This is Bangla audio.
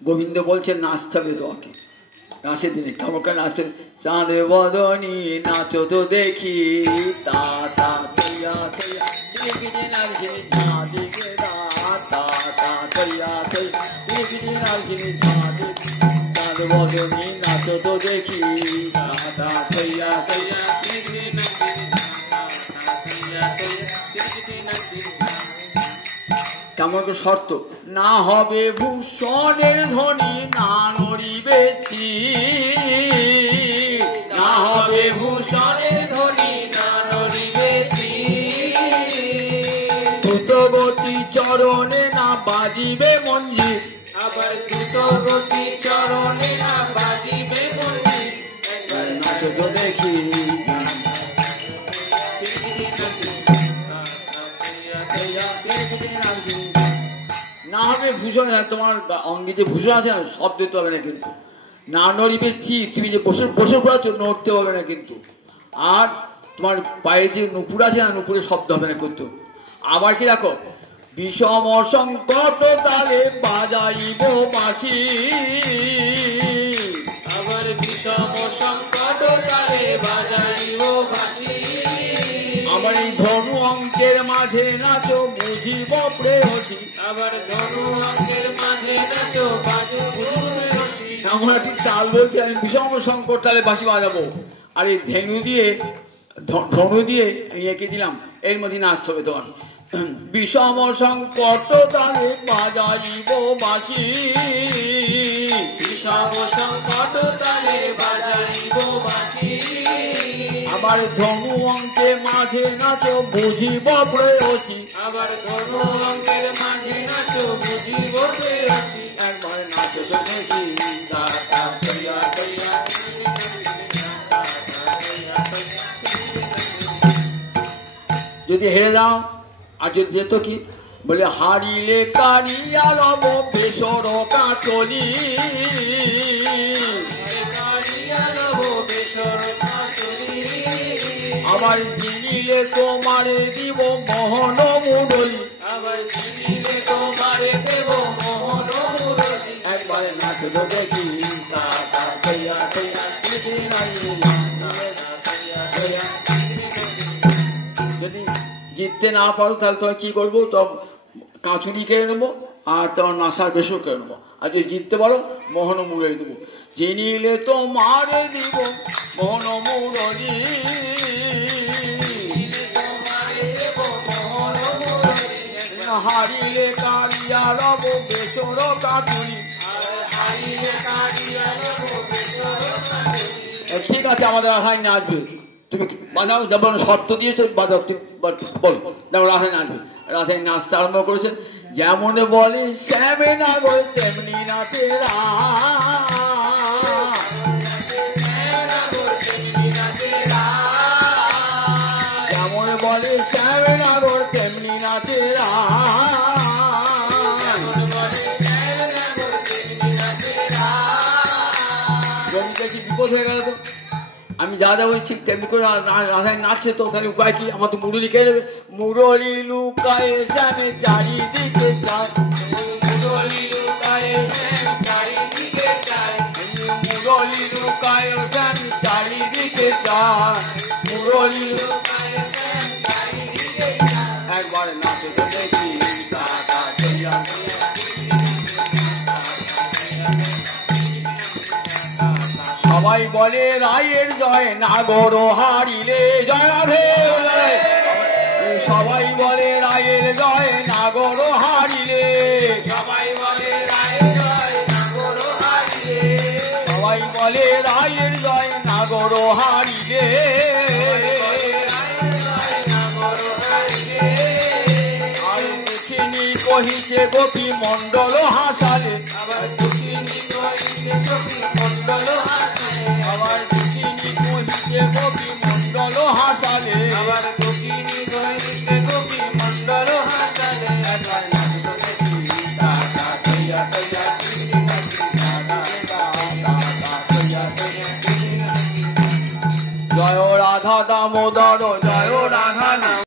গোবিন্দ বলছেন নাচতে হবে তোমাকে, নাচের দিনে কেমন করে নাচতে হবে? চাঁদে বদনি নাচো তো দেখি, তা তা তৈয়া তৈয়া দেখি নাচি চাঁদিকে, তা তা তৈয়া তৈয়া দেখি নাচি চাঁদে, চাঁদ বদনি নাচো তো দেখি, তা তা তৈয়া তৈয়া দেখি নাচি, কেমন করে শর্ত? না হবে ভূষণের ধ্বনি না নড়িবেছি, না হবে ভূষণের ধ্বনি না নড়িবেছি, দ্রুতগতি চরণে না বাজিবে মঞ্জির, আবার দ্রুতগতি চরণে না বাজিবে মঞ্জির, একবার নাচো তো দেখি। না হবে ভূষণ, তোমার অঙ্গে যে ভূষণ আছে না সব দিতে হবে না কিন্তু, না নড়িবে চির, তুমি যে বসে বসে পড়াচ্ছ নড়তে হবে না কিন্তু, আর তোমার পায়ে যে নুপুর আছে না নুপুরের শব্দ হবে না কিন্তু। আবার কি দেখো, বিষম সংকট তালে বাজাইব বাঁশি, আবার বিষম সংকট তালে বাজাইব বাঁশি, আবার এই ধনু অঙ্কের মাঝে নাচো বুঝিব প্রেয়সী, আবার ধনু অঙ্কের মাঝে নাচো বাজিব প্রেয়সী। এমন একটি তাল বলছে আমি বিষম সংকট তালে বাঁশি বাজাবো, আর এই ধনু দিয়ে এঁকে দিলাম, এর মধ্যে নাচতে হবে তোমার। বিষম সংকট তালে বাজাইব বাঁশি, বিষম সংকট তালে বাজাইব বাঁশি, আবার ধনু অঙ্কের মাঝে নাচো বুঝিব প্রেয়সী, আবার ধনু অঙ্কের মাঝে নাচো বুঝিব প্রেয়সী, একবার নাচো তো দেখি, তা তা তৈয়া তৈয়া। যদি হেরে যাও আর যদি যেত কি বলে, হারিলে কারিয়া লব বেসর কাটলি, আবার জিনিলে তোমারে দিব মোহন মুরলি, আবার জিনিলে তোমারে দেব মোহন মুরলি, একবারে নাচো তো দেখি, তা তা তৈয়া তৈয়া। যদি জিততে না পারো তাহলে তোমার কি করবো, তো কাঁচুনি কেড়ে নেবো আর তোমার নাসার বেসর কেড়ে নেবো, আর যদি জিততে পারো মোহন মুরলি দেবো, চিনিলে তোমার দিব মোহন মুরলি, হারিলে কারিয়া লব বেসর কাটুনি, ঠিক আছে আমাদের আশায় নাচবে, তুমি বাজাও, যেমন শর্ত দিয়েছো বাজাও, বল দেখো রাধায় নাচবে। রাধায় নাচতে আরম্ভ করেছেন, যেমন বলে শ্যামে না গো তেমনি নাচে যেমন বলে শ্যামে না গো তেমনি নাচে দেখি বিপদ হয়ে গেল তো, আমি যা যা বলছি তেমনি করে রাধায় নাচছে, তো তাহলে উপায় কি, আমার তো মুরলি কে দেবে, মুরলি লুকায় শ্যামে চারিদিকে যায়, মুরলি লুকায় শ্যাম চারিদিকে যায়, মুরলি লুকায় শ্যাম চারিদিকে যায়, মুরলি লুকায় শ্যাম চারিদিকে যায়, একবার নাচে তো দেখি, তা তা তৈয়া। সবাই বলে রায়ের জয়, নাগর হারিলে জয় রাধে, সবাই বলে রায়ের জয় নাগর হারিলে, সবাই বলে রায়ের জয় নাগর হারিলে, সবাই বলে রায়ের জয় নাগর হারিলে, আর দেখিনি কহিছে গোপী মণ্ডল হাসালে, আবার দেখিনি কহিছে সখী মণ্ডল হাসালে, আবার দেখিনি কহিছে গোপী মণ্ডল হাসালে, আবার দেখিনি কহিছে